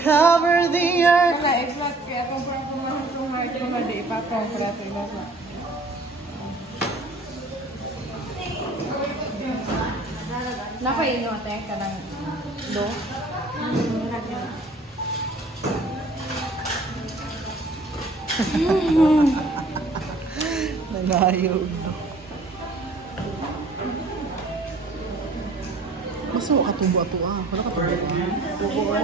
Cover the earth. Wala, i-flat kaya itong parang itong madi, ipatong para ito ilasa. Napaino, te, ka ng do? Nagayog. Basta wala katubo ato ah. Wala katubo.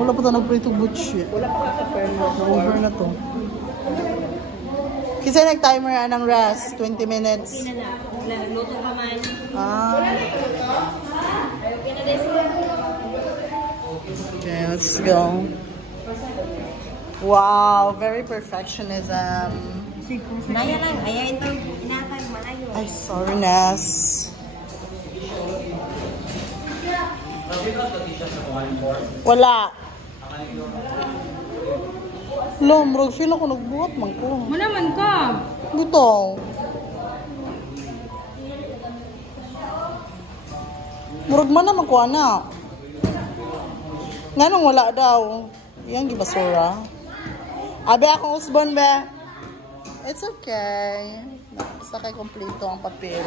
Wala pa ito nag-prito butch. Wala pa ka sa perno. Na-over na to. Kasi nag-timer ng rest. 20 minutes. Luto ka man. Okay, let's go. Wow, very perfectionism. Naya lang, ayayin ito. Inakay, malayo. Ay, sorry, Ness. Wala. Lo, murag feel ako nagbuhat man ko. Manaman ka. Butong. Murag man naman ko, anak. Nga nung wala daw. Yan, gibasura. Abe akong usbon, be. It's okay. Basta kay kompleto ang papel.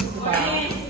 Diba?